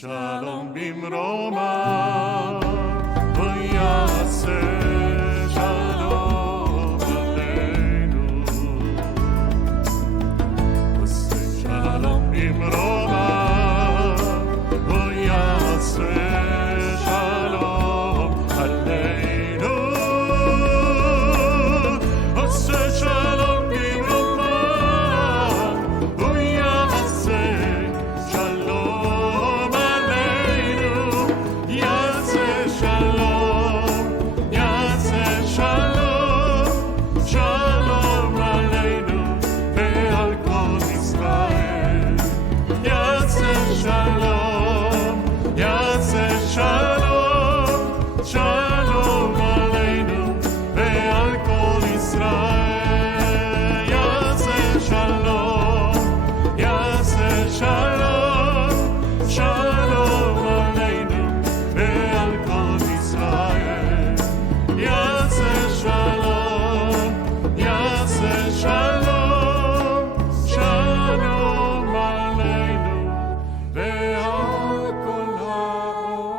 Shalom bimroma, v'yaseh shalom aleinu. Shalom bimroma, v'yaseh shalom aleinu. Shalom bimroma, v'yaseh shalom aleinu. Yaseh shalom, yaseh shalom, shalom aleinu ve'al kol Yisrael. Yaseh shalom, yaseh shalom, shalom aleinu ve'al kol Yisrael. Yaseh shalom, yaseh shalom, shalom aleinu ve'al kol Yisrael. Yaseh shalom, yaseh shalom, shalom aleinu ve'al kol ha'olam.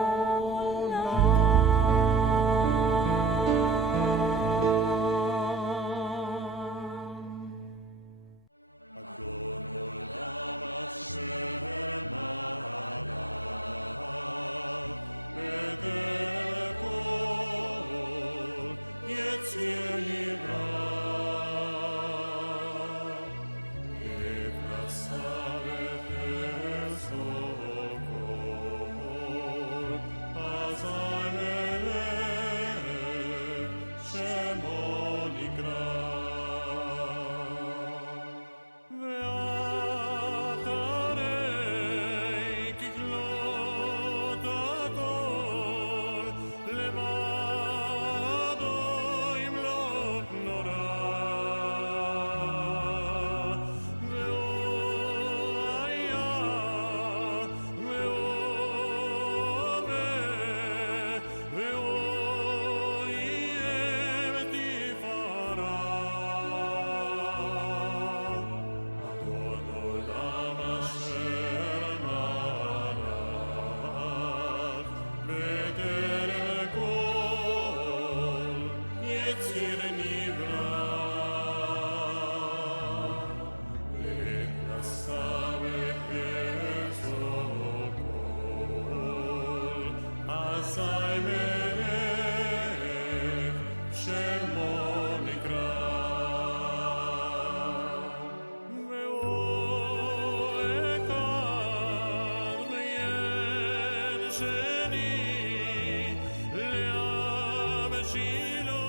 Adon olam asher malach b'derech kol yetzir nivra. Et nasa v'chezo kol azay melech shemo nikra. ואחרי ככלות הכל לבדו ימלוך נורא. והוא היה והוא הווה והוא יהיה בתפארה. אדון עולם אשר מלך בדרך כל יציר נברא. לעת נשא וחפצו כל אזי מלך שמו נקרא. והוא אחד ויש שני לעם שילה.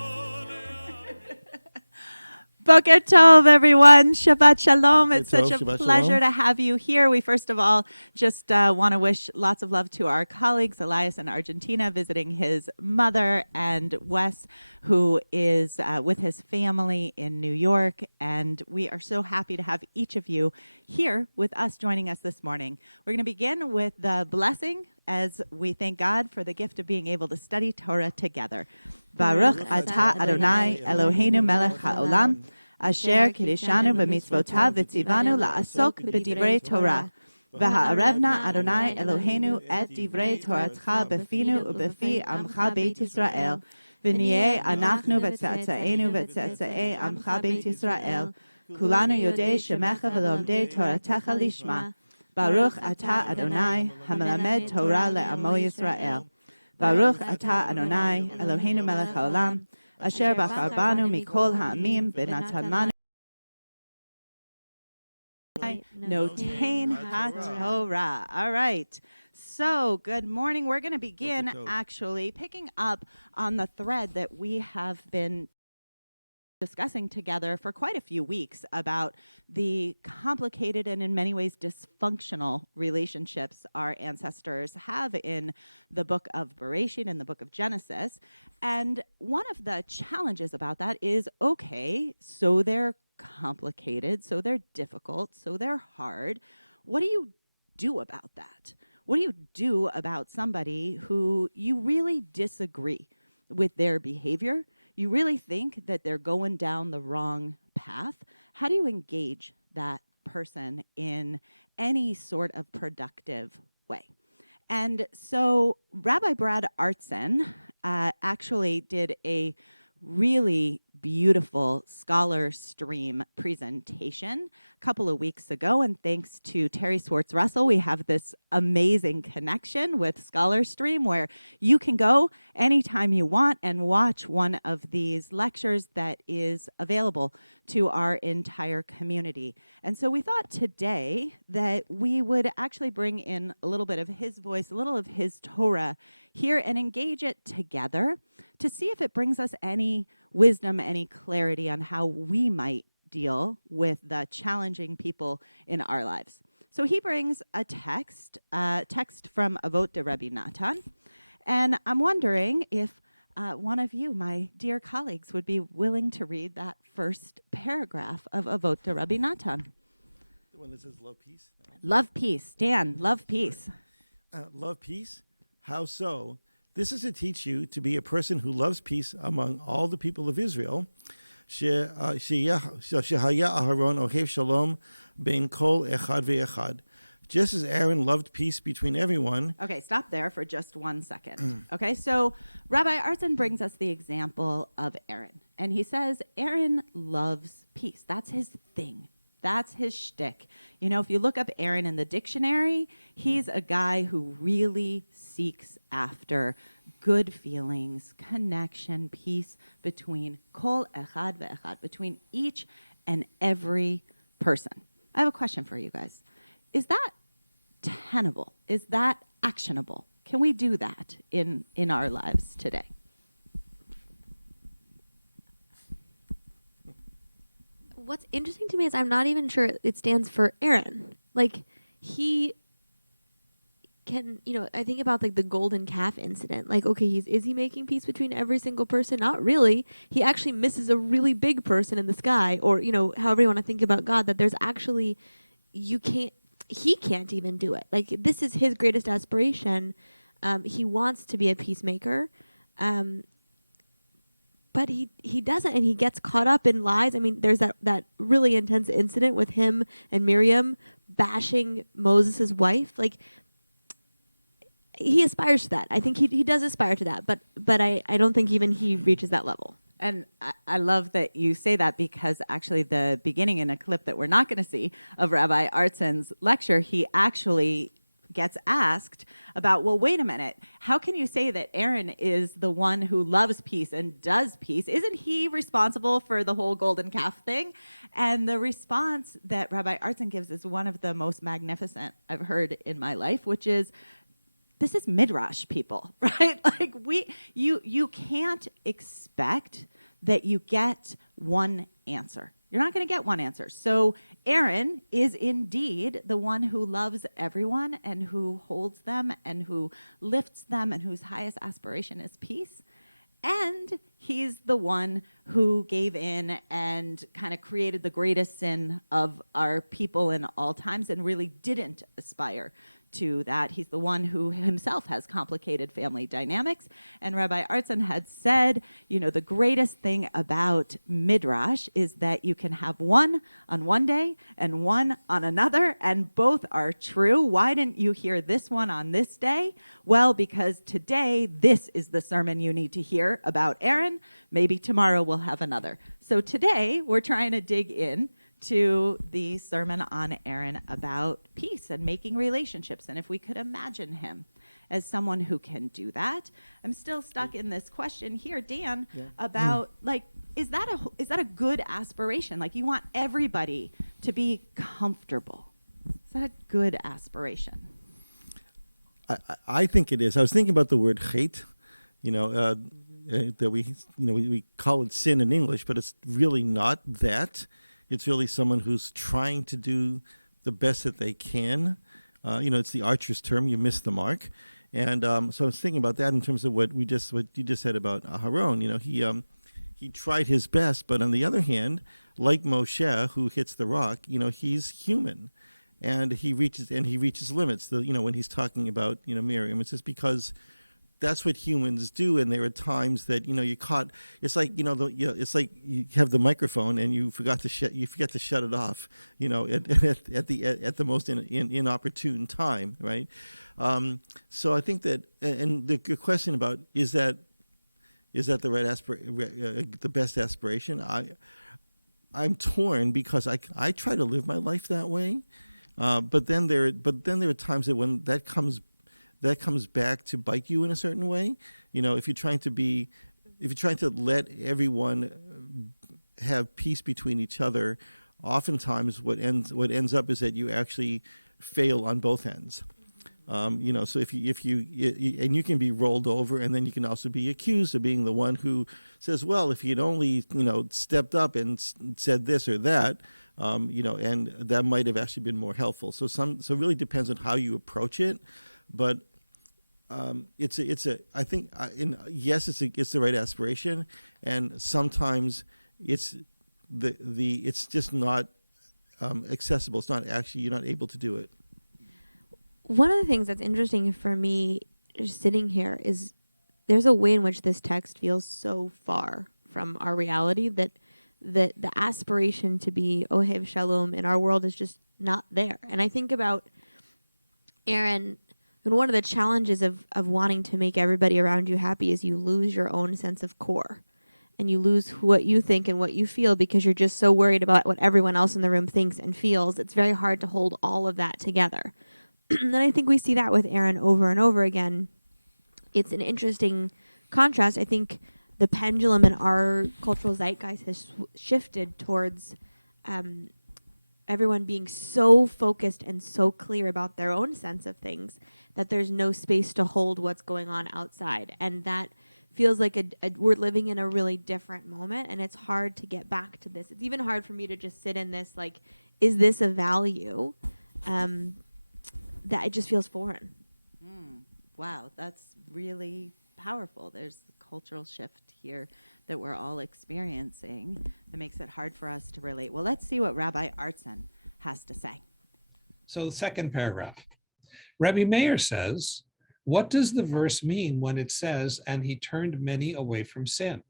Boker Tov, everyone. Shabbat Shalom. It's Boker such a Tov, Shabbat pleasure Shalom. to have you here. We first of all just want to wish lots of love to our colleagues, Elias in Argentina, visiting his mother, and Wes, who is with his family in New York. And we are so happy to have each of you here with us, joining us this morning. We're going to begin with the blessing as we thank God for the gift of being able to study Torah together. Baruch atah Adonai Eloheinu melech haolam, asher kiddushanu b'mitzvotav v'tzivanu la'asok b'divrei Torah. V'ha'arevna Adonai Eloheinu et divrei Toratcha b'finu u'b'fi amcha beit Yisrael. V'niyeh anachnu v'tze'atze'enu v'tze'atze'e amcha beit Yisrael. Kulanu yodei shemecha v'lomdei Toratecha lishma. Baruch atah Adonai hamelamed Torah le'amo Yisrael. Baruch atah Adonai Eloheinu melech haolam, asher bachar banu mikol ha'amim v'natan lanu Notain HaTorah. All right. So, good morning. We're going to begin actually picking up on the thread that we have been discussing together for quite a few weeks about the complicated and in many ways dysfunctional relationships our ancestors have in the book of Bereshit, in the book of Genesis. And one of the challenges about that is, okay, so they're complicated, so they're difficult, so they're hard. What do you do about that? What do you do about somebody who you really disagree with their behavior? You really think that they're going down the wrong path? How do you engage that person in any sort of productive way? And so Rabbi Brad Artson actually did a really beautiful scholar stream presentation a couple of weeks ago, and thanks to Terry Swartz Russell, we have this amazing connection with Scholar Stream where you can go anytime you want and watch one of these lectures that is available to our entire community. And so we thought today that we would actually bring in a little bit of his voice, a little of his Torah here, and engage it together to see if it brings us any wisdom, any clarity on how we might deal with the challenging people in our lives. So he brings a text from Avot de Rabbi Natan, and I'm wondering if one of you, my dear colleagues, would be willing to read that first paragraph of Avot de Rabbi Natan. The one that says love peace? Love peace. Dan, love peace. Love peace? How so? This is to teach you to be a person who loves peace among all the people of Israel. Shehaya Aharon ohev shalom bein kol echad ve'echad. Just as Aaron loved peace between everyone. Okay, stop there for just 1 second. Okay, so Rabbi Artson brings us the example of Aaron. And he says Aaron loves peace. That's his thing. That's his shtick. You know, if you look up Aaron in the dictionary, he's a guy who really seeks after good feelings, connection, peace between kol echad ve'echad, between each and every person. I have a question for you guys. Is that tenable? Is that actionable? Can we do that in our lives today? What's interesting to me is I'm not even sure it stands for Aaron. Like, he can, I think about like the golden calf incident. Like, okay, is he making peace between every single person? Not really. He actually misses a really big person in the sky, or, however you want to think about God, that there's actually, he can't even do it. Like, this is his greatest aspiration. He wants to be a peacemaker. But he doesn't, and he gets caught up in lies. I mean, there's that really intense incident with him and Miriam bashing Moses' wife. Like, he aspires to that. I think he does aspire to that, but I don't think even he reaches that level. And I love that you say that, because actually the beginning in a clip that we're not going to see of Rabbi Artson's lecture, he actually gets asked about, well, wait a minute, how can you say that Aaron is the one who loves peace and does peace? Isn't he responsible for the whole golden calf thing? And the response that Rabbi Artson gives is one of the most magnificent I've heard in my life, which is, this is midrash, people, right? Like, you can't expect that you get one answer. You're not going to get one answer. So Aaron is indeed the one who loves everyone and who holds them and who lifts them and whose highest aspiration is peace. And he's the one who gave in and kind of created the greatest sin of our people in all times and really didn't aspire to that. He's the one who himself has complicated family dynamics. And Rabbi Artson had said, the greatest thing about Midrash is that you can have one on one day and one on another, and both are true. Why didn't you hear this one on this day? Well, because today, this is the sermon you need to hear about Aaron. Maybe tomorrow we'll have another. So today, we're trying to dig in to the sermon on Aaron about peace and making relationships, and if we could imagine him as someone who can do that. I'm still stuck in this question here, Dan, about like is that a good aspiration? Like, you want everybody to be comfortable. Is that a good aspiration? I think it is. I was thinking about the word chet, that we call it sin in English, but it's really not that. It's really someone who's trying to do the best that they can. It's the archer's term, you miss the mark. And so I was thinking about that in terms of what you just said about Aharon. He tried his best, but on the other hand, like Moshe, who hits the rock, he's human. And he reaches limits. When he's talking about Miriam, it's just because that's what humans do. And there are times that you're caught. It's like it's like you have the microphone and you forget to shut it off. At the most inopportune time, right? So I think that, and the question about is that the right the best aspiration? I'm torn because I try to live my life that way. But then there are times that when that comes back to bite you in a certain way. If you're trying to let everyone have peace between each other, oftentimes what ends up is that you actually fail on both ends. So if you and you can be rolled over, and then you can also be accused of being the one who says, well, if you'd only stepped up and said this or that, and that might have actually been more helpful. So it really depends on how you approach it, but it's the right aspiration, and sometimes it's it's just not accessible. It's not actually, you're not able to do it. One of the things that's interesting for me just sitting here is there's a way in which this text feels so far from our reality that the aspiration to be Ohev Shalom in our world is just not there. And I think about Aaron, and one of the challenges of wanting to make everybody around you happy is you lose your own sense of core. And you lose what you think and what you feel because you're just so worried about what everyone else in the room thinks and feels. It's very hard to hold all of that together. And I think we see that with Aaron over and over again. It's an interesting contrast. I think the pendulum in our cultural zeitgeist has shifted towards everyone being so focused and so clear about their own sense of things that there's no space to hold what's going on outside. And that feels like we're living in a really different moment, and it's hard to get back to this. It's even hard for me to just sit in this, like, is this a value? That it just feels foreign. Wow, that's really powerful. There's a cultural shift here that we're all experiencing that makes it hard for us to relate. Well, let's see what Rabbi Artson has to say. So the second paragraph. Rabbi Meir says, what does the verse mean when it says, and he turned many away from sin?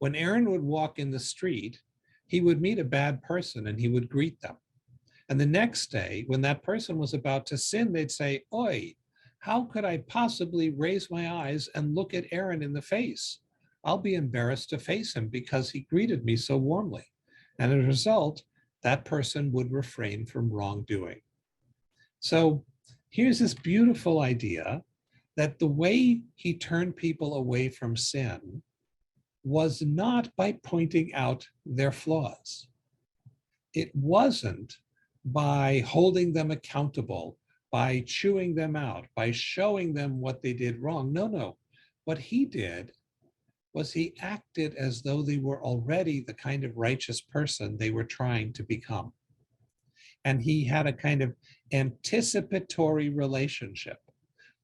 When Aaron would walk in the street, he would meet a bad person and he would greet them. And the next day, when that person was about to sin, they'd say, Oi, how could I possibly raise my eyes and look at Aaron in the face? I'll be embarrassed to face him because he greeted me so warmly. And as a result, that person would refrain from wrongdoing. So here's this beautiful idea that the way he turned people away from sin was not by pointing out their flaws. It wasn't by holding them accountable, by chewing them out, by showing them what they did wrong. No. What he did was he acted as though they were already the kind of righteous person they were trying to become. And he had a kind of anticipatory relationship.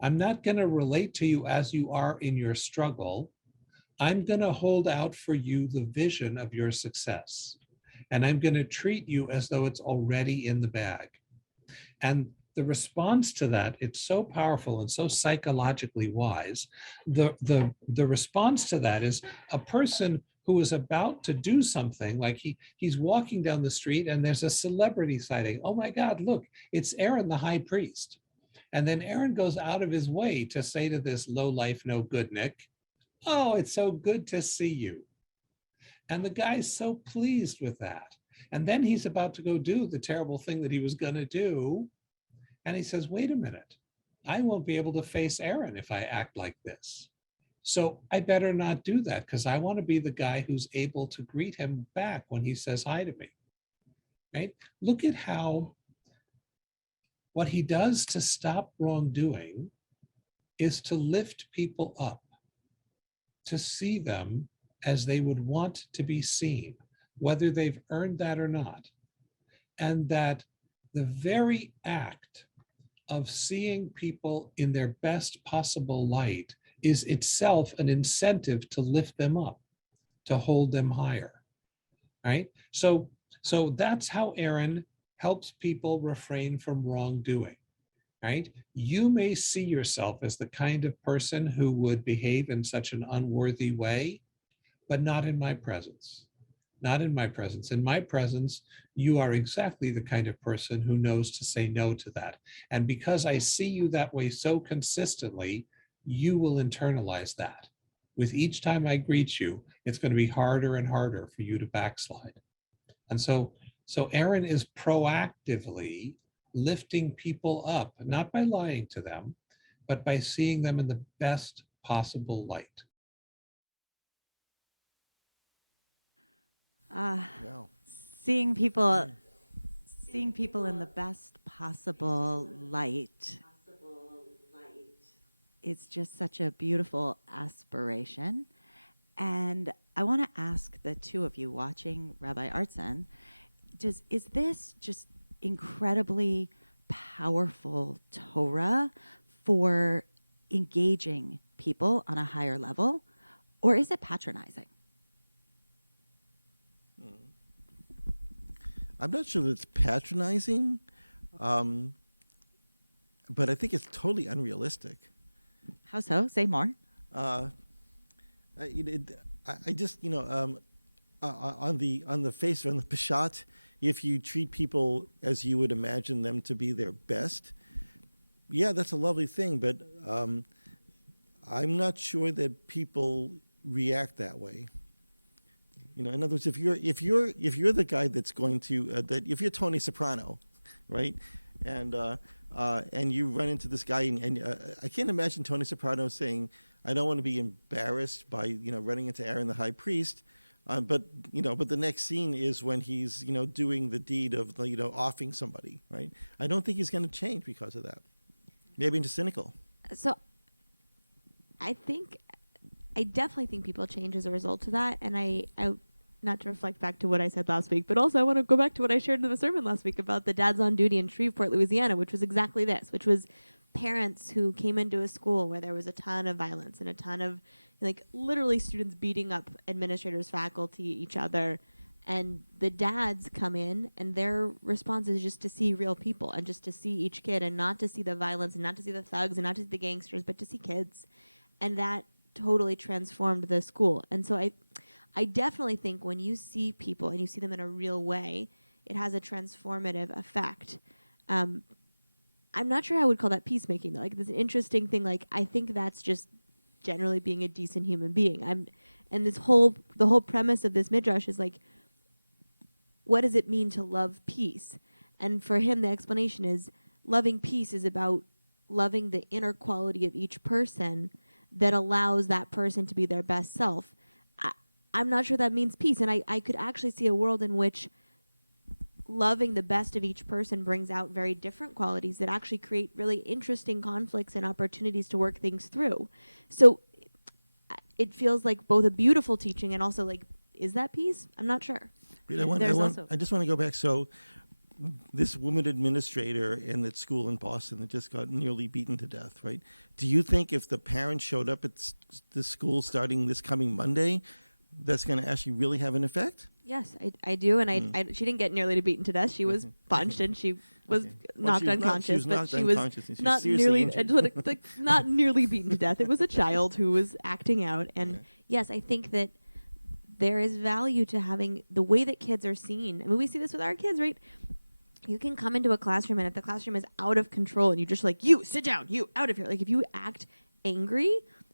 I'm not going to relate to you as you are in your struggle. I'm going to hold out for you the vision of your success. And I'm going to treat you as though it's already in the bag. And the response to that, it's so powerful and so psychologically wise. The response to that is a person who is about to do something, like he's walking down the street and there's a celebrity sighting. Oh my God, look, it's Aaron the high priest. And then Aaron goes out of his way to say to this low life, no good Nick, oh, it's so good to see you. And the guy's so pleased with that. And then he's about to go do the terrible thing that he was going to do. And he says, wait a minute, I won't be able to face Aaron if I act like this. So I better not do that because I want to be the guy who's able to greet him back when he says hi to me, right? Look at how what he does to stop wrongdoing is to lift people up, to see them as they would want to be seen, whether they've earned that or not. And that the very act of seeing people in their best possible light is itself an incentive to lift them up, to hold them higher, right? So that's how Aaron helps people refrain from wrongdoing, right? You may see yourself as the kind of person who would behave in such an unworthy way, but not in my presence. Not in my presence. In my presence, you are exactly the kind of person who knows to say no to that. And because I see you that way so consistently, you will internalize that. With each time I greet you, it's going to be harder and harder for you to backslide. And so Aaron is proactively lifting people up, not by lying to them, but by seeing them in the best possible light. Wow. Seeing people in the best possible light is just such a beautiful aspiration. And I want to ask the two of you watching Rabbi Artson, is this just incredibly powerful Torah for engaging people on a higher level, or is it patronizing? I'm not sure that it's patronizing, but I think it's totally unrealistic. How so? Say more. I just, on the face, on the Peshat, if you treat people as you would imagine them to be their best, yeah, that's a lovely thing. But I'm not sure that people react that way. In other words, if you're the guy that's going to if you're Tony Soprano, right, and you run into this guy, and I can't imagine Tony Soprano saying, "I don't want to be embarrassed by running into Aaron the high priest," but the next scene is when he's doing the deed of offing somebody, right? I don't think he's going to change because of that. Maybe into cynical. So I definitely think people change as a result of that. And I not to reflect back to what I said last week, but also I want to go back to what I shared in the sermon last week about the dads on duty in Shreveport, Louisiana, which was exactly this, which was parents who came into a school where there was a ton of violence and a ton of literally students beating up administrators, faculty, each other. And the dads come in and their response is just to see real people and just to see each kid and not to see the violence and not to see the thugs and not to see the gangsters, but to see kids. And that totally transformed the school. And so I definitely think when you see people and you see them in a real way, it has a transformative effect. I'm not sure I would call that peacemaking though. This interesting thing. I think that's just generally being a decent human being. And the whole premise of this midrash is what does it mean to love peace? And for him, the explanation is loving peace is about loving the inner quality of each person that allows that person to be their best self. I'm not sure that means peace. And I could actually see a world in which loving the best of each person brings out very different qualities that actually create really interesting conflicts and opportunities to work things through. So it feels like both a beautiful teaching and also is that peace? I'm not sure. I just want to go back. So this woman administrator in that school in Boston that just got nearly beaten to death, right? Do you think if the parents showed up at the school starting this coming Monday, that's going to actually really have an effect? Yes, I do. And she didn't get nearly beaten to death. She was punched and she was knocked unconscious. But she was not nearly not nearly beaten to death. It was a child who was acting out. And yes, I think that there is value to having the way that kids are seen. I mean, we see this with our kids, right? You can come into a classroom and if the classroom is out of control and you just you sit down, you out of here. If you act angry,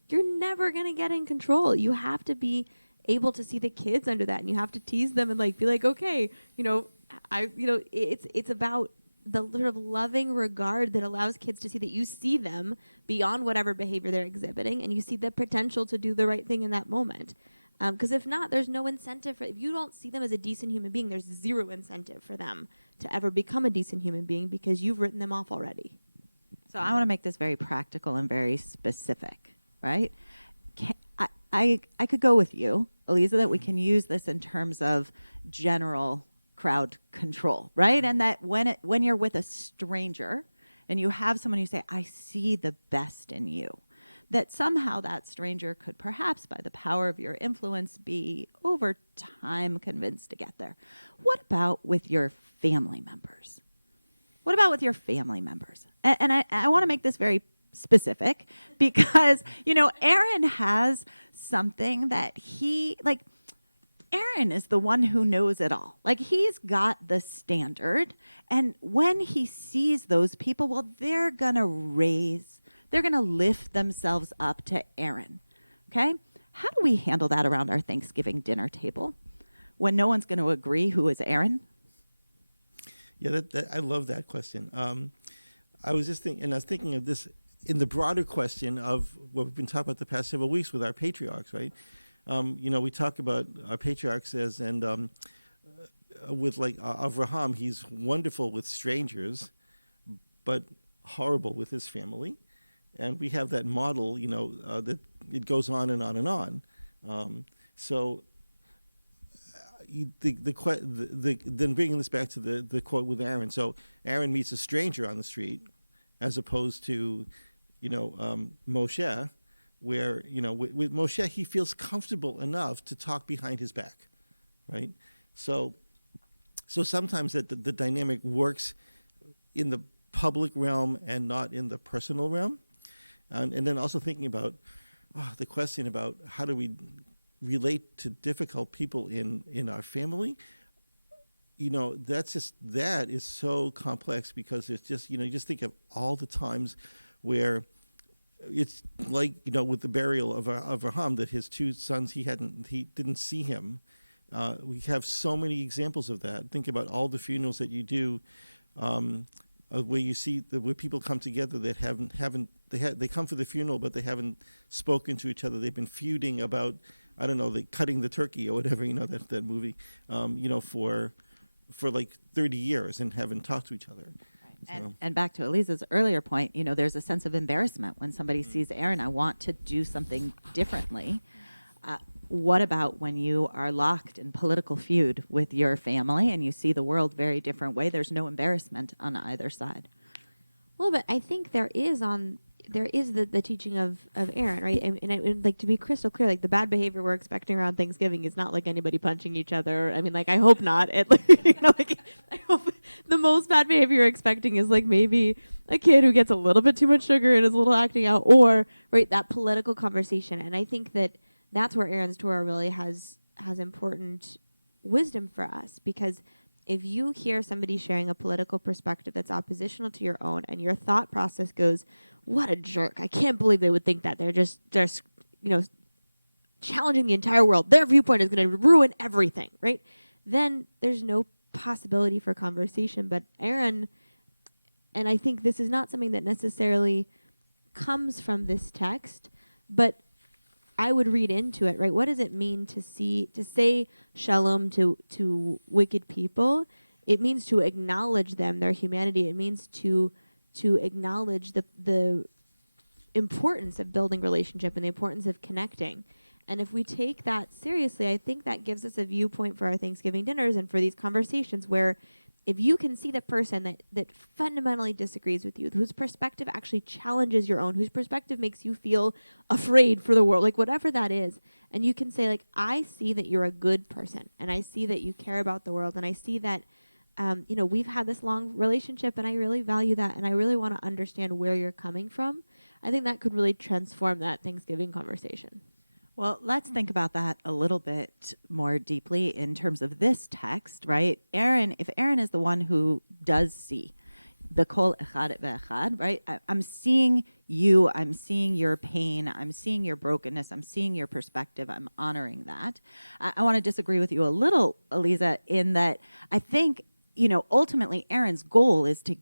you're never going to get in control. You have to be able to see the kids under that and you have to tease them and be okay, it's about the sort of loving regard that allows kids to see that you see them beyond whatever behavior they're exhibiting, and you see the potential to do the right thing in that moment. Because if not, there's no incentive if you don't see them as a decent human being, there's zero incentive for them to ever become a decent human being because you've written them off already. So I want to make this very practical and very specific, right? I could go with you, Eliza, that we can use this in terms of general crowd control, right? And that when you're with a stranger and you have someone you say, I see the best in you, that somehow that stranger could perhaps, by the power of your influence, be over time convinced to get there. What about with your family members? What about with your family members? And I want to make this very specific because, Aaron has something that Aaron is the one who knows it all. Like, he's got the standard. And when he sees those people, well, they're going to lift themselves up to Aaron. Okay? How do we handle that around our Thanksgiving dinner table when no one's going to agree who is Aaron? Yeah, I love that question. I was thinking of this in the broader question of what we've been talking about the past several weeks with our patriarchs, right? We talk about our patriarchs with like Avraham, he's wonderful with strangers, but horrible with his family. And we have that model, that it goes on and on and on. Then bringing this back to the quote with Aaron. So Aaron meets a stranger on the street, as opposed to, Moshe, where with Moshe he feels comfortable enough to talk behind his back, right? So sometimes that the dynamic works in the public realm and not in the personal realm, and then also thinking about the question about how do we relate to difficult people in our family. That is so complex because it's just, you just think of all the times where it's like, with the burial of Avraham, that his two sons, he didn't see him. We have so many examples of that. Think about all the funerals that you do, where you see where people come together that they come for the funeral, but they haven't spoken to each other. They've been feuding about, I don't know, cutting the turkey or whatever, that movie, for like 30 years and haven't talked to each other. Right. So. And back to Eliza's earlier point, there's a sense of embarrassment when somebody sees Aaron. I want to do something differently. What about when you are locked in political feud with your family and you see the world very different way? There's no embarrassment on either side. Well, but I think there is the teaching of Aaron, right? And like, to be crystal clear, like, the bad behavior we're expecting around Thanksgiving is not like anybody punching each other. I mean, like, I hope not. I hope the most bad behavior you're expecting is like maybe a kid who gets a little bit too much sugar and is a little acting out, or right, that political conversation. And I think that's where Aaron's Torah really has important wisdom for us, because if you hear somebody sharing a political perspective that's oppositional to your own, and your thought process goes, what a jerk, I can't believe they would think that, they're challenging the entire world, their viewpoint is going to ruin everything, right? Then there's no possibility for conversation. But Aaron, and I think this is not something that necessarily comes from this text, but I would read into it, right? What does it mean to say shalom to wicked people? It means to acknowledge them, their humanity. It means to acknowledge the importance of building relationship and the importance of connecting. And if we take that seriously, I think that gives us a viewpoint for our Thanksgiving dinners and for these conversations where if you can see the person that fundamentally disagrees with you, whose perspective actually challenges your own, whose perspective makes you feel afraid for the world, like whatever that is, and you can say, like, I see that you're a good person, and I see that you care about the world, and I see that, we've had this long relationship, and I really value that, and I really want to understand where you're coming from. I think that could really transform that Thanksgiving conversation. Well, let's think about that a little bit more deeply in terms of this text, right? If Aaron is the one who does see the kol echad ve'echad, right? I'm seeing you, I'm seeing your pain, I'm seeing your brokenness, I'm seeing your perspective, I'm honoring that. I want to disagree with you a little, Eliza, in that I think ultimately Aaron's goal is to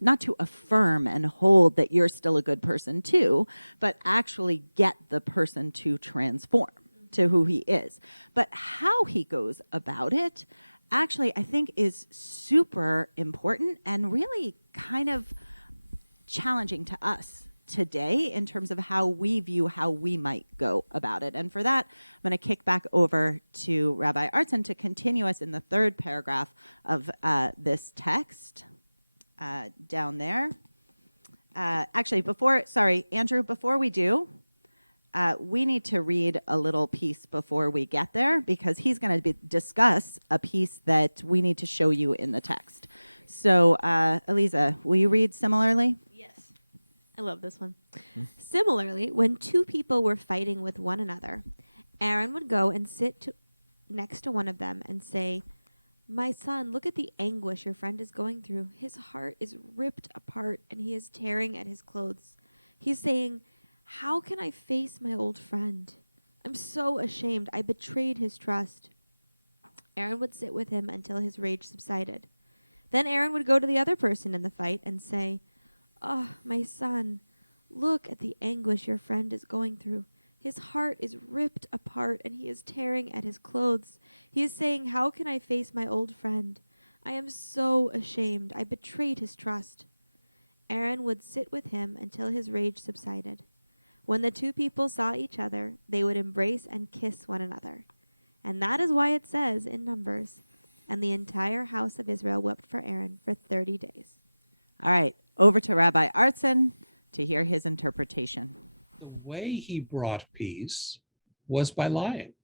not to affirm and hold that you're still a good person too, but actually get the person to transform to who he is. But how he goes about it actually, I think, is super important and really kind of challenging to us today in terms of how we view how we might go about it. And for that, I'm going to kick back over to Rabbi Artson to continue us in the third paragraph of this text. Down there. Actually, Andrew, before we do, we need to read a little piece before we get there because he's going to discuss a piece that we need to show you in the text. So, Eliza, will you read similarly? Yes. I love this one. Similarly, when two people were fighting with one another, Aaron would go and sit next to one of them and say, "My son, look at the anguish your friend is going through. His heart is ripped apart and he is tearing at his clothes. He's saying, 'How can I face my old friend? I'm so ashamed. I betrayed his trust.'" Aaron would sit with him until his rage subsided. Then Aaron would go to the other person in the fight and say, "Oh, my son, look at the anguish your friend is going through. His heart is ripped apart and he is tearing at his clothes. He is saying, 'How can I face my old friend? I am so ashamed. I betrayed his trust.'" Aaron would sit with him until his rage subsided. When the two people saw each other, they would embrace and kiss one another. And that is why it says in Numbers, "And the entire house of Israel wept for Aaron for 30 days. All right, over to Rabbi Artson to hear his interpretation. The way he brought peace was by lying,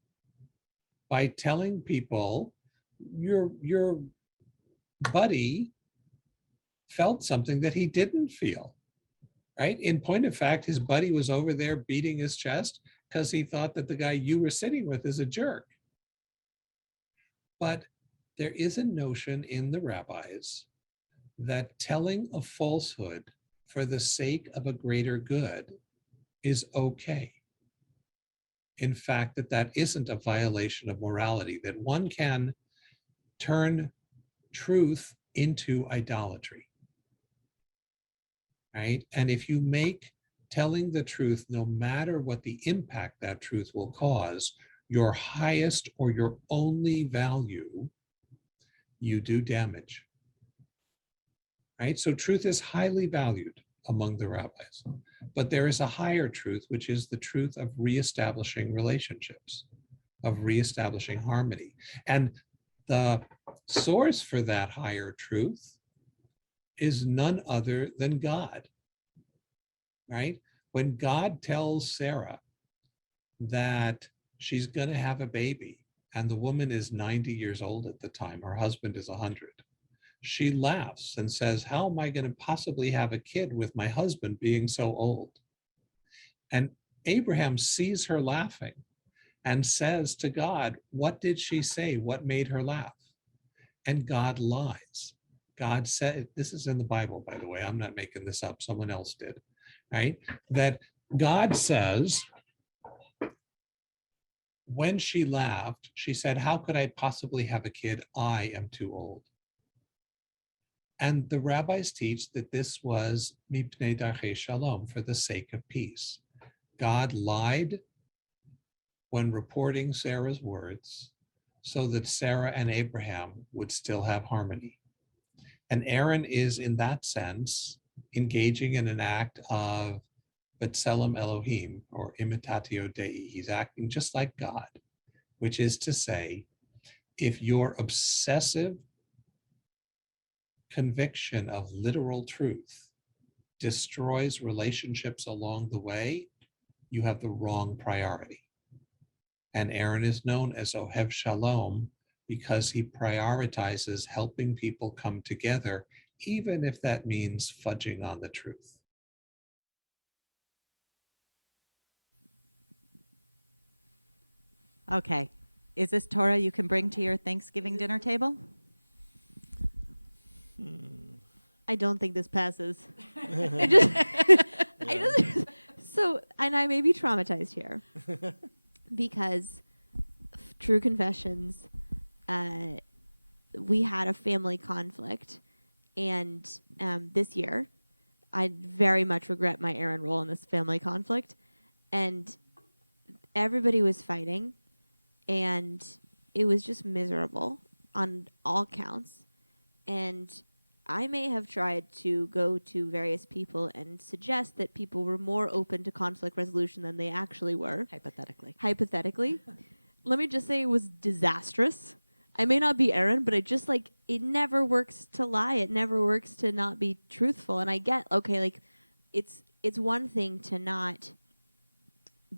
by telling people your buddy felt something that he didn't feel, right? In point of fact, his buddy was over there beating his chest because he thought that the guy you were sitting with is a jerk. But there is a notion in the rabbis that telling a falsehood for the sake of a greater good is okay. In fact, that isn't a violation of morality, that one can turn truth into idolatry, right? And if you make telling the truth, no matter what the impact that truth will cause, your highest or your only value, you do damage, right? So truth is highly valued among the rabbis. But there is a higher truth, which is the truth of reestablishing relationships, of reestablishing harmony. And the source for that higher truth is none other than God, right? When God tells Sarah that she's going to have a baby, and the woman is 90 years old at the time, her husband is 100, she laughs and says, "How am I going to possibly have a kid with my husband being so old?" And Abraham sees her laughing and says to God, "What did she say? What made her laugh?" And God lies. God said, this is in the Bible, by the way, I'm not making this up, someone else did, right? That God says, when she laughed, she said, "How could I possibly have a kid? I am too old." And the rabbis teach that this was mipnei darchei shalom, for the sake of peace. God lied when reporting Sarah's words so that Sarah and Abraham would still have harmony. And Aaron is, in that sense, engaging in an act of B'Tselem Elohim, or imitatio Dei. He's acting just like God, which is to say, if your obsessive conviction of literal truth destroys relationships along the way, you have the wrong priority. And Aaron is known as Ohev Shalom because he prioritizes helping people come together, even if that means fudging on the truth. Okay. Is this Torah you can bring to your Thanksgiving dinner table? I don't think this passes. So, and I may be traumatized here because true confessions, we had a family conflict, and this year, I very much regret my Aaron role in this family conflict, and everybody was fighting, and it was just miserable on all counts, and I may have tried to go to various people and suggest that people were more open to conflict resolution than they actually were. Hypothetically. Let me just say it was disastrous. I may not be Aaron, but it never works to lie. It never works to not be truthful. And I get, okay, like, it's one thing to not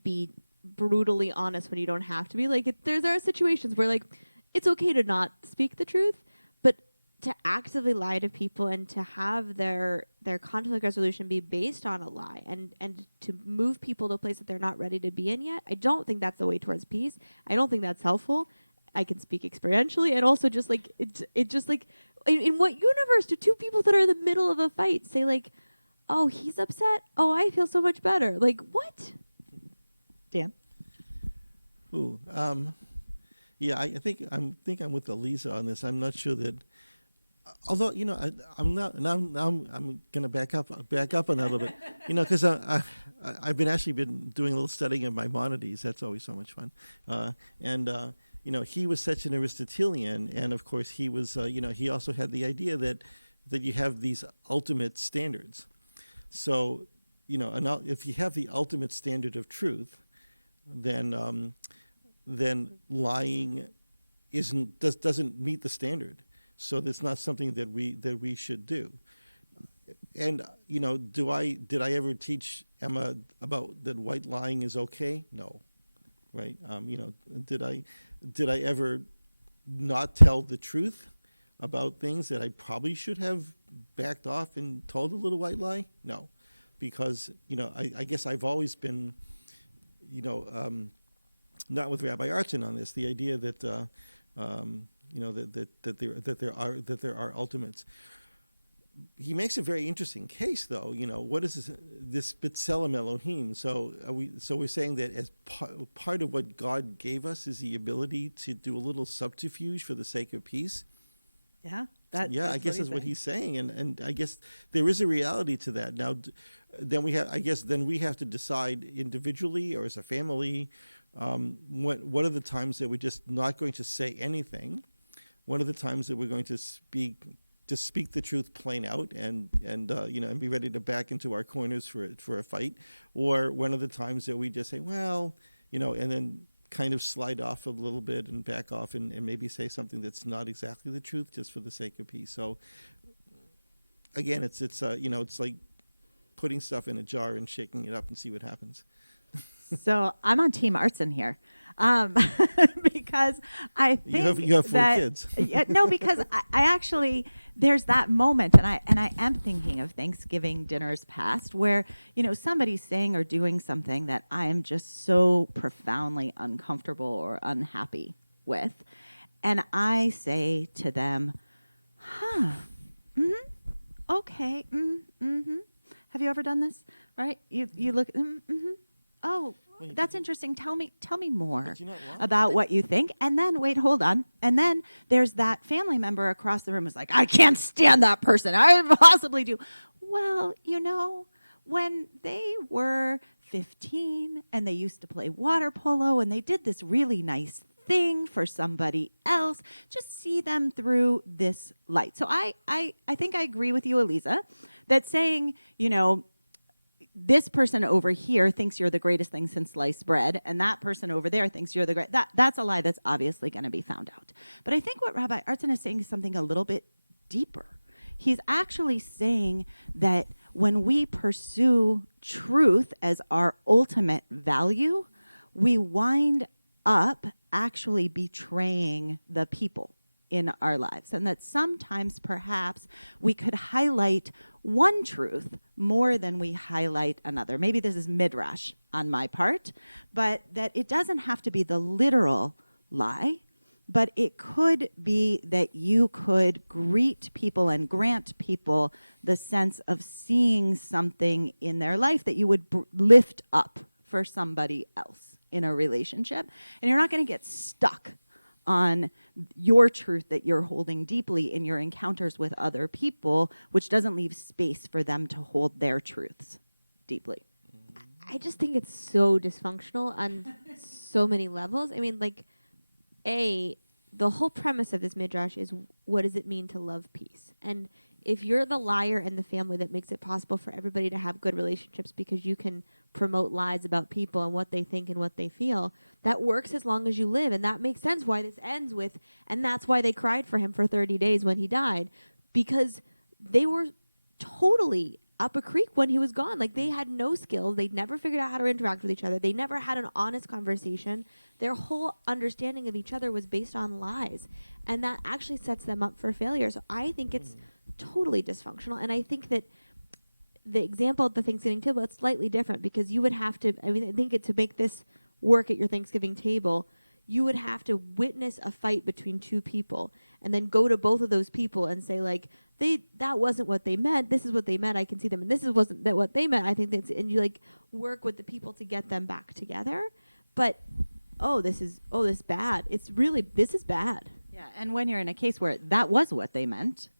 be brutally honest when you don't have to be. Like, there are situations where, like, it's okay to not speak the truth, but to actively lie to people and to have their conflict resolution be based on a lie and to move people to a place that they're not ready to be in yet, I don't think that's the way towards peace. I don't think that's helpful. I can speak experientially, and also just like it just like in what universe do two people that are in the middle of a fight say like, oh, he's upset, oh, I feel so much better? Like, what? Dan? Ooh, yeah, I think I'm with Elisa on this. I'm not sure that, although I'm going to back up on that a little bit, because I've been doing a little studying of Maimonides. That's always so much fun, and he was such an Aristotelian, and of course he was he also had the idea that you have these ultimate standards. So if you have the ultimate standard of truth, then lying doesn't meet the standard. So that's not something that we should do. And did I ever teach Emma about that white lying is okay? No, right? Did I ever not tell the truth about things that I probably should have backed off and told a little white lie? No, because I guess I've always been not with Rabbi Artson on this. The idea that that there are ultimates. He makes a very interesting case, though. What is this B'Tselem Elohim? So we're saying that as part of what God gave us is the ability to do a little subterfuge for the sake of peace. Yeah, I guess that's what he's saying, and I guess there is a reality to that. Now, then we have to decide individually or as a family. What are the times that we're just not going to say anything? What are the times that we're going to speak the truth plain out and be ready to back into our corners for a fight? Or one of the times that we just say, well, and then kind of slide off a little bit and back off and maybe say something that's not exactly the truth just for the sake of peace. So again, it's like putting stuff in a jar and shaking it up and see what happens. So I'm on Team Artson here, because I think you have 4 kids. No, because I actually there's that moment, and I am thinking of Thanksgiving dinners past where somebody's saying or doing something that I am just so profoundly uncomfortable or unhappy with, and I say to them, okay, have you ever done this? Right? You look. Oh, that's interesting. Tell me more about what you think. And then, wait, hold on. And then there's that family member across the room who's like, I can't stand that person. I possibly do. Well, when they were 15 and they used to play water polo and they did this really nice thing for somebody else, just see them through this light. So I think I agree with you, Eliza, that saying, this person over here thinks you're the greatest thing since sliced bread, and that person over there thinks you're the great. That's a lie that's obviously going to be found out. But I think what Rabbi Artson is saying is something a little bit deeper. He's actually saying that when we pursue truth as our ultimate value, we wind up actually betraying the people in our lives, and that sometimes perhaps we could highlight one truth more than we highlight another. Maybe this is midrash on my part, but that it doesn't have to be the literal lie, but it could be that you could greet people and grant people the sense of seeing something in their life that you would lift up for somebody else in a relationship, and you're not going to get stuck on your truth that you're holding deeply in your encounters with other people, which doesn't leave space for them to hold their truths deeply. I just think it's so dysfunctional on so many levels. I mean, like, the whole premise of this midrash is, what does it mean to love peace? And if you're the liar in the family that makes it possible for everybody to have good relationships because you can promote lies about people and what they think and what they feel, that works as long as you live. And that makes sense why this ends with, and that's why they cried for him for 30 days when he died, because they were totally up a creek when he was gone. Like, they had no skills. They'd never figured out how to interact with each other. They never had an honest conversation. Their whole understanding of each other was based on lies. And that actually sets them up for failure. So I think it's totally dysfunctional. And I think that the example at the Thanksgiving table, it's slightly different, because you would have to, I mean, I think to make this work at your Thanksgiving table, you would have to witness a fight between two people and then go to both of those people and say, like, that wasn't what they meant. This is what they meant. I can see them. And this wasn't that what they meant. I think that's, and you like work with the people to get them back together. But, this is bad. It's really, this is bad. Yeah. And when you're in a case where that was what they meant,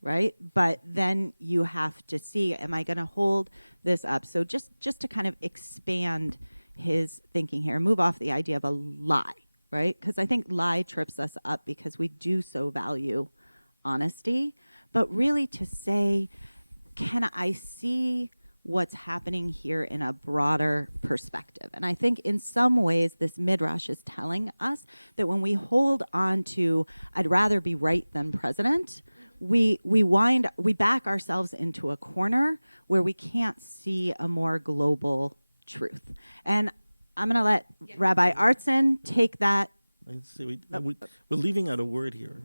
right? But then you have to see, am I going to hold this up? So just to kind of expand his thinking here, move off the idea of a lie, right? Because I think lie trips us up because we do so value honesty, but really to say, can I see what's happening here in a broader perspective? And I think in some ways this midrash is telling us that when we hold on to, I'd rather be right than president, we back ourselves into a corner where we can't see a more global truth. And I'm going to let Rabbi Artson take that. Let's see, we're leaving out a word here.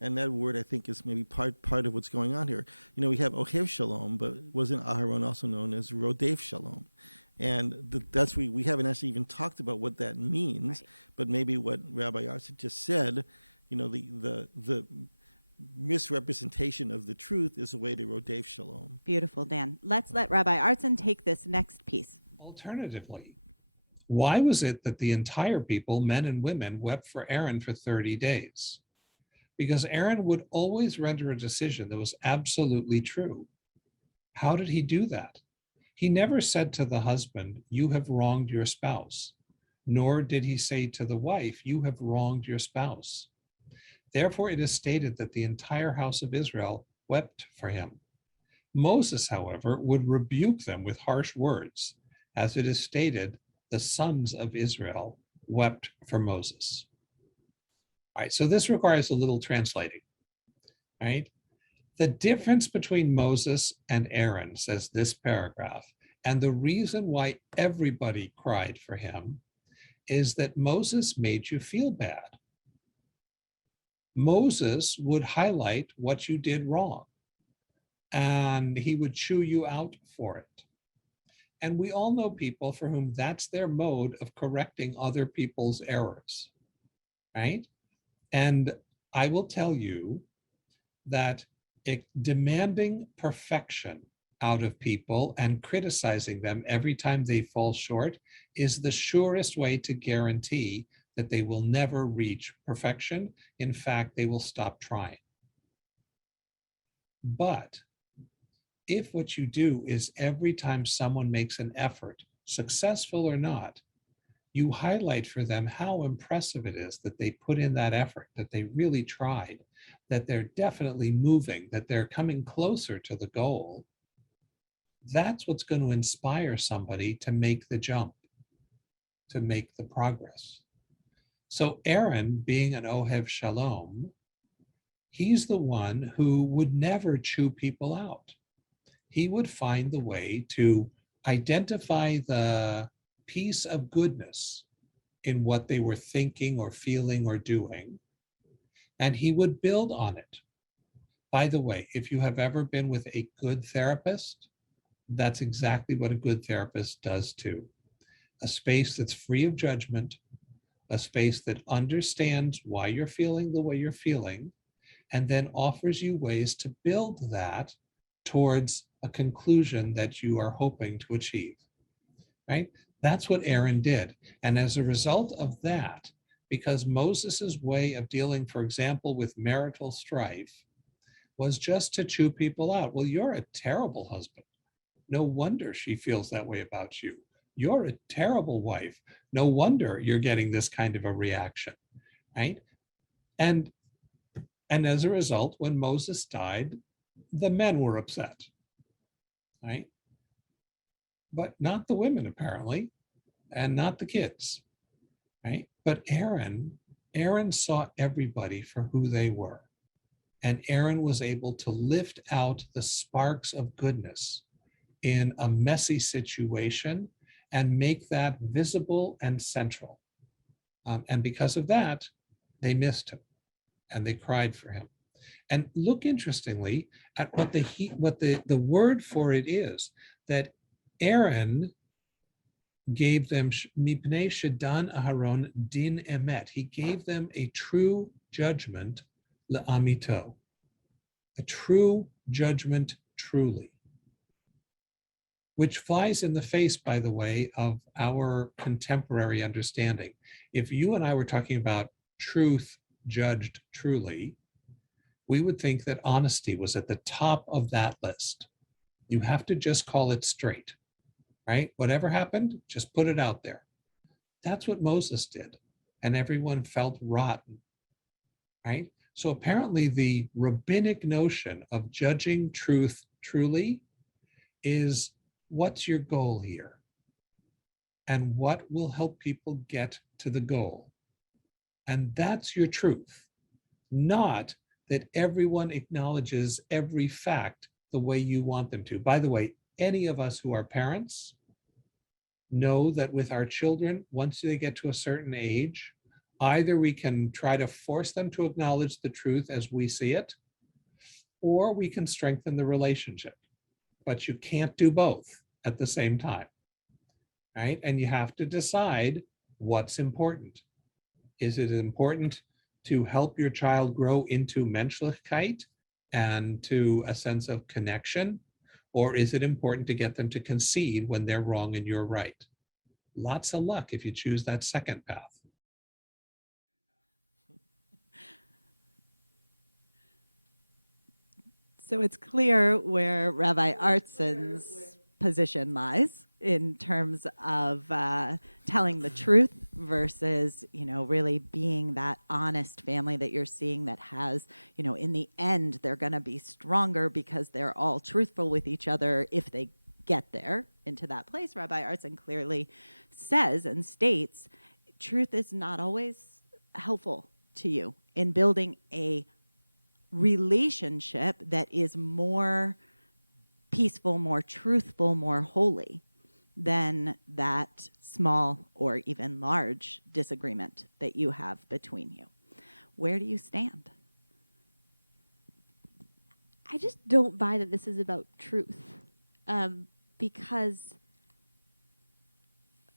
And that word, I think, is maybe part of what's going on here. You know, we have Ohev Shalom, but wasn't Aharon also known as Rodef Shalom? And that's we haven't actually even talked about what that means. Right. But maybe what Rabbi Artson just said, you know, the misrepresentation of the truth is a way to Rodef Shalom. Beautiful, Dan. Let's let Rabbi Artson take this next piece. Alternatively, why was it that the entire people, men and women, wept for Aaron for 30 days? Because Aaron would always render a decision that was absolutely true. How did he do that? He never said to the husband, "You have wronged your spouse," nor did he say to the wife, "You have wronged your spouse." Therefore, it is stated that the entire house of Israel wept for him. Moses, however, would rebuke them with harsh words. As it is stated, the sons of Israel wept for Moses. All right, so this requires a little translating, right? The difference between Moses and Aaron, says this paragraph, and the reason why everybody cried for him is that Moses made you feel bad. Moses would highlight what you did wrong, and he would chew you out for it. And we all know people for whom that's their mode of correcting other people's errors, right? And I will tell you that demanding perfection out of people and criticizing them every time they fall short is the surest way to guarantee that they will never reach perfection. In fact, they will stop trying. But if what you do is every time someone makes an effort, successful or not, you highlight for them how impressive it is that they put in that effort, that they really tried, that they're definitely moving, that they're coming closer to the goal, that's what's going to inspire somebody to make the jump, to make the progress. So Aaron, being an Ohev Shalom, he's the one who would never chew people out. He would find the way to identify the piece of goodness in what they were thinking or feeling or doing, and he would build on it. By the way, if you have ever been with a good therapist, that's exactly what a good therapist does too. A space that's free of judgment, a space that understands why you're feeling the way you're feeling, and then offers you ways to build that towards a conclusion that you are hoping to achieve, right? That's what Aaron did. And as a result of that, because Moses's way of dealing, for example, with marital strife was just to chew people out. Well, you're a terrible husband. No wonder she feels that way about you. You're a terrible wife. No wonder you're getting this kind of a reaction, right? And as a result, when Moses died, the men were upset, right? But not the women, apparently, and not the kids, right? But Aaron saw everybody for who they were. And Aaron was able to lift out the sparks of goodness in a messy situation and make that visible and central. And because of that, they missed him and they cried for him. And look interestingly at what the word for it is, that Aaron gave them mipnei shedan Aharon din emet. He gave them a true judgment le'amito, a true judgment truly, which flies in the face, by the way, of our contemporary understanding. If you and I were talking about truth judged truly, we would think that honesty was at the top of that list. You have to just call it straight, right? Whatever happened, just put it out there. That's what Moses did, and everyone felt rotten, right? So apparently the rabbinic notion of judging truth truly is, what's your goal here? And what will help people get to the goal? And that's your truth, not that everyone acknowledges every fact the way you want them to. By the way, any of us who are parents know that with our children, once they get to a certain age, either we can try to force them to acknowledge the truth as we see it, or we can strengthen the relationship. But you can't do both at the same time, right? And you have to decide what's important. Is it important to help your child grow into menschlichkeit and to a sense of connection? Or is it important to get them to concede when they're wrong and you're right? Lots of luck if you choose that second path. So it's clear where Rabbi Artson's position lies in terms of telling the truth versus, really being that honest family that you're seeing that has, in the end, they're going to be stronger because they're all truthful with each other if they get there into that place. Rabbi Artson clearly says and states, truth is not always helpful to you in building a relationship that is more peaceful, more truthful, more holy than that small or even large disagreement that you have between you. Where do you stand? I just don't buy that this is about truth, because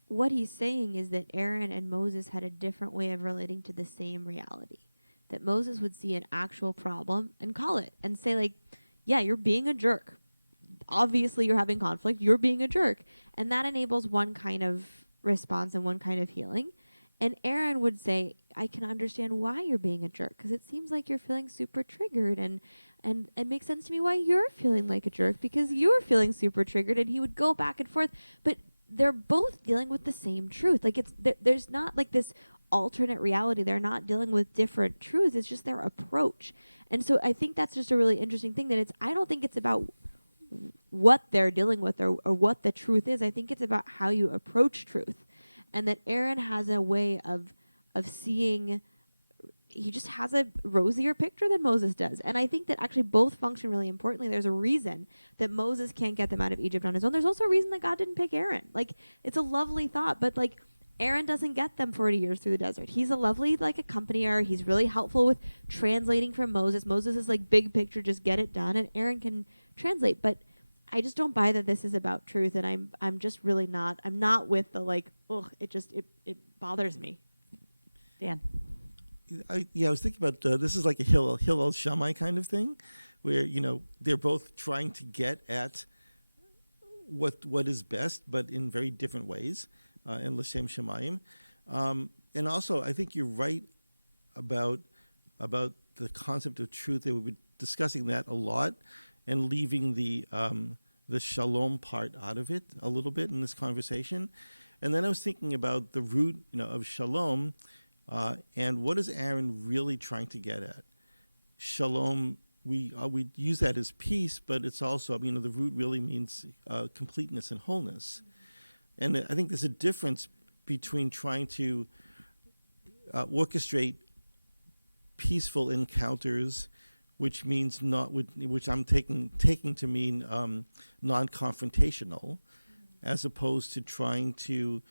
what he's saying is that Aaron and Moses had a different way of relating to the same reality. That Moses would see an actual problem and call it and say, like, yeah, you're being a jerk. Obviously, you're having conflict. You're being a jerk. And that enables one kind of response and one kind of healing. And Aaron would say, I can understand why you're being a jerk, because it seems like you're feeling super triggered, and it makes sense to me why you're feeling like a jerk, because you're feeling super triggered. And he would go back and forth. But they're both dealing with the same truth. Like, there's not like this alternate reality. They're not dealing with different truths. It's just their approach. And so I think that's just a really interesting thing, that I don't think it's about what they're dealing with or what the truth is. I think it's about how you approach truth. And that Aaron has a way of seeing, he just has a rosier picture than Moses does. And I think that actually both function really importantly. There's a reason that Moses can't get them out of Egypt on his own. There's also a reason that God didn't pick Aaron. Like, it's a lovely thought, but like, Aaron doesn't get them 40 years through the desert. He's a lovely, like, accompanier. He's really helpful with translating from Moses. Moses is like big picture, just get it done, and Aaron can translate. But I just don't buy that this is about truth, and I'm just really not. I'm not with the like, oh, it bothers me. Dan. I was thinking about this is like a Hillel Shammai kind of thing, where they're both trying to get at what is best, but in very different ways. And L'Shem Shemayim. and also, I think you're right about the concept of truth. That we've been discussing that a lot, and leaving the shalom part out of it a little bit in this conversation. And then I was thinking about the root, of shalom, and what is Aaron really trying to get at? Shalom, we use that as peace, but it's also, the root really means completeness and wholeness. And I think there's a difference between trying to orchestrate peaceful encounters, which means which I'm taking to mean non-confrontational, as opposed to trying to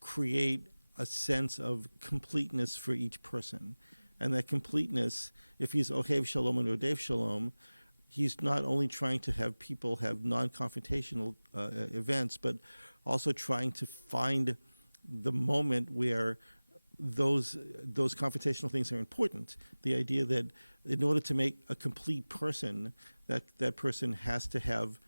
create a sense of completeness for each person. And that completeness, if he's Ohev Shalom and Rodev Shalom, he's not only trying to have people have non-confrontational events, but also trying to find the moment where those confrontational things are important. The idea that in order to make a complete person, that person has to have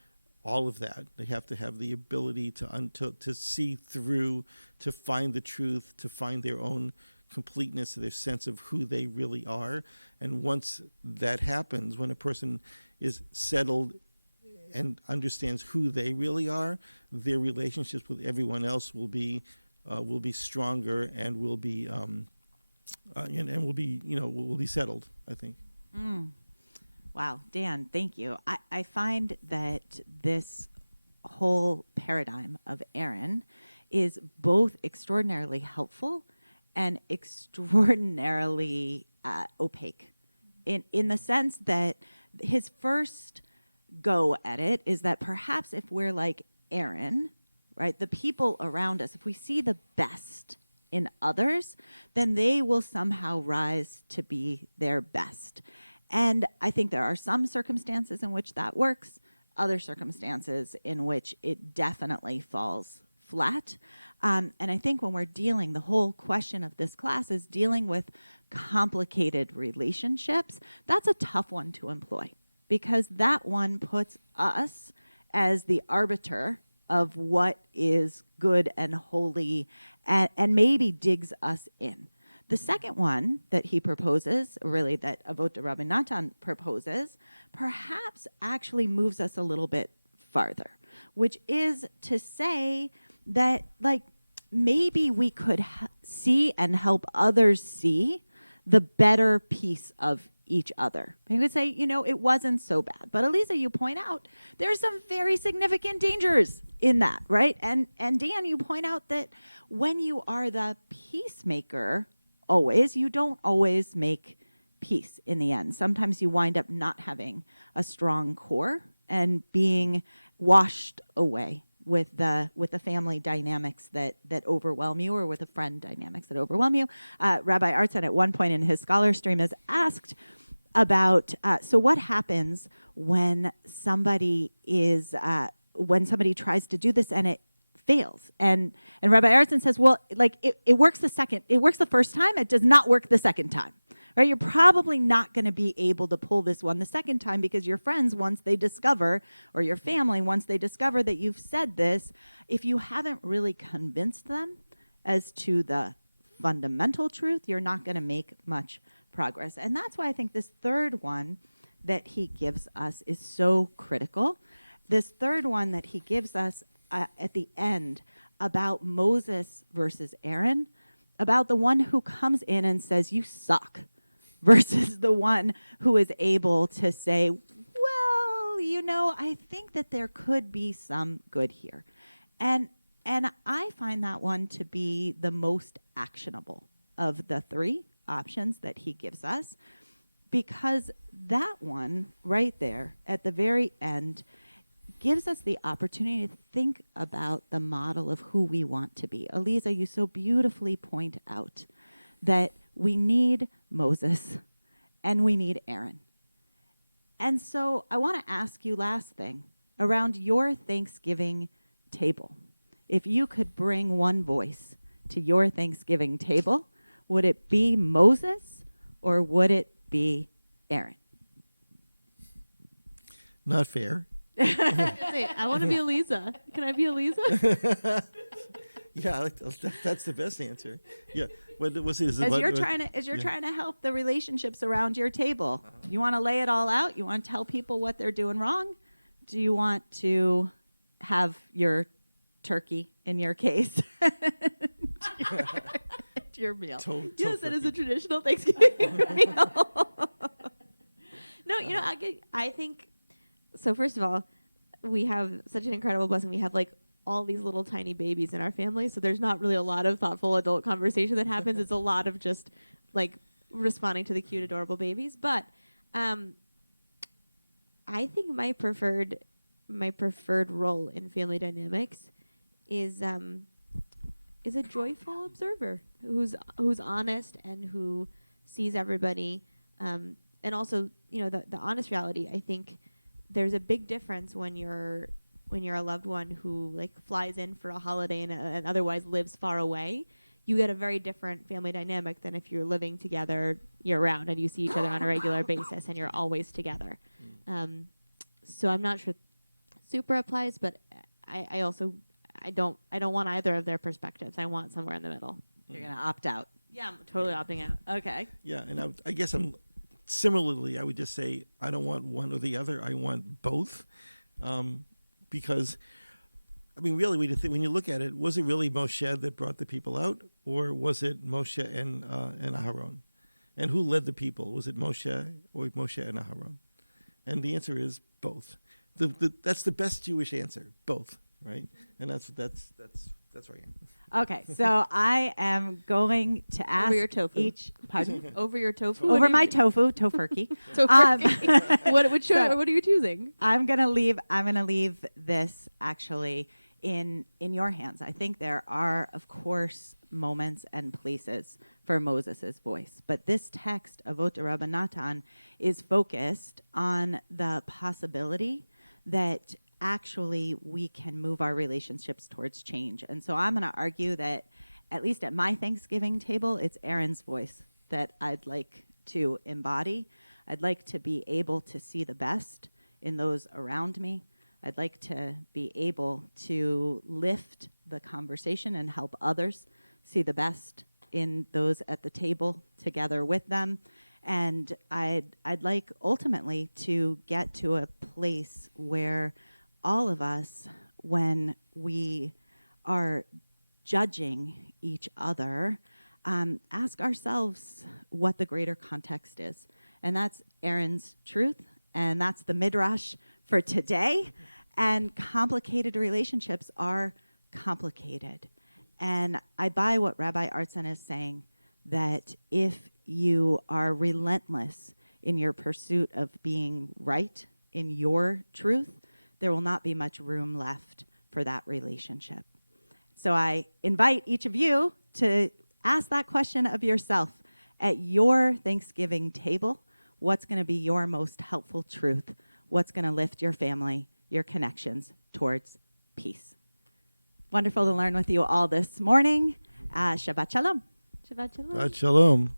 all of that. They have to have the ability to see through, to find the truth, to find their own completeness, their sense of who they really are. And once that happens, when a person is settled and understands who they really are, their relationships with everyone else will be stronger and will be will be settled, I think. Wow, Dan, thank you. I find that this whole paradigm of Aaron is both extraordinarily helpful and extraordinarily opaque, in the sense that his first go at it is that perhaps if we're like Aaron, right, the people around us, if we see the best in others, then they will somehow rise to be their best. And I think there are some circumstances in which that works, other circumstances in which it definitely falls flat. And I think when we're dealing, the whole question of this class is dealing with complicated relationships. That's a tough one to employ, because that one puts us as the arbiter of what is good and holy, and maybe digs us in. The second one that he proposes, really that Avot Rabbi Natan proposes, perhaps actually moves us a little bit farther, which is to say that, like, maybe we could see and help others see the better piece of each other. You could say, it wasn't so bad. But Elisa, you point out there's some very significant dangers in that, right? And Dan, you point out that when you are the peacemaker, you don't always make peace in the end. Sometimes you wind up not having a strong core and being washed away with the family dynamics that overwhelm you, or with the friend dynamics that overwhelm you. Rabbi Artson at one point in his scholar stream is asked about, so what happens when somebody tries to do this and it fails? And Rabbi Artson says, well, like it works the first time, it does not work the second time. Right? You're probably not going to be able to pull this one the second time, because your friends, once they discover, or your family, once they discover that you've said this, if you haven't really convinced them as to the fundamental truth, you're not going to make much progress. And that's why I think this third one that he gives us is so critical. This third one that he gives us at the end about Moses versus Aaron, about the one who comes in and says, you suck, versus the one who is able to say, well, I think that there could be some good here. And I find that one to be the most actionable of the three options that he gives us, because that one right there at the very end gives us the opportunity to think about the model of who we want to be. Elisa, you so beautifully point out that we need Moses and we need Aaron. And so I want to ask you last thing around your Thanksgiving table. If you could bring one voice to your Thanksgiving table, would it be Moses or would it be Aaron? Not fair. I want to be Elisa. Can I be Elisa? Yeah, I like that's the best answer. Yeah. What was it? As you're trying to help the relationships around your table, you want to lay it all out? You want to tell people what they're doing wrong? Do you want to have your turkey, in your case, your meal? Yes, it is a traditional Thanksgiving meal. No, I think so. First of all, we have such an incredible blessing. We have like all these little tiny babies in our family, so there's not really a lot of thoughtful adult conversation that happens. It's a lot of just like responding to the cute, adorable babies. But I think my preferred role in family dynamics is a joyful observer who's honest and who sees everybody, and also the honest reality. I think there's a big difference when you're a loved one who like flies in for a holiday and otherwise lives far away. You get a very different family dynamic than if you're living together year round and you see each other on a regular basis and you're always together. So I'm not sure super applies, but I don't want either of their perspectives. I want somewhere in the middle. You're going to opt out. Yeah, I'm totally opting out. Okay. Yeah, and I guess similarly, I would just say I don't want one or the other. I want both, because, I mean, really, when you look at it, was it really Moshe that brought the people out, or was it Moshe and Aharon? And who led the people? Was it Moshe or Moshe and Aharon? And the answer is both. That's the best Jewish answer, both, right? And that's where I am. Okay, so I am going to ask Over your tofu. each. Pardon? Over your tofu. Over my tofurkey. What are you choosing? I'm gonna leave this actually in your hands. I think there are, of course, moments and places for Moses' voice, but this text of Avot Rabba Natan is focused on the possibility that actually we can move our relationships towards change. And so I'm going to argue that, at least at my Thanksgiving table, it's Aaron's voice that I'd like to embody. I'd like to be able to see the best in those around me. I'd like to be able to lift the conversation and help others see the best in those at the table together with them. And I'd like ultimately to get to a place where all of us, when we are judging each other, ask ourselves what the greater context is. And that's Aaron's truth, and that's the midrash for today. And complicated relationships are complicated. And I buy what Rabbi Artson is saying, that if you are relentless in your pursuit of being right in your truth, there will not be much room left for that relationship. So I invite each of you to ask that question of yourself at your Thanksgiving table. What's going to be your most helpful truth? What's going to lift your family, your connections towards peace? Wonderful to learn with you all this morning. Shabbat Shalom. Shabbat Shalom. Shabbat Shalom.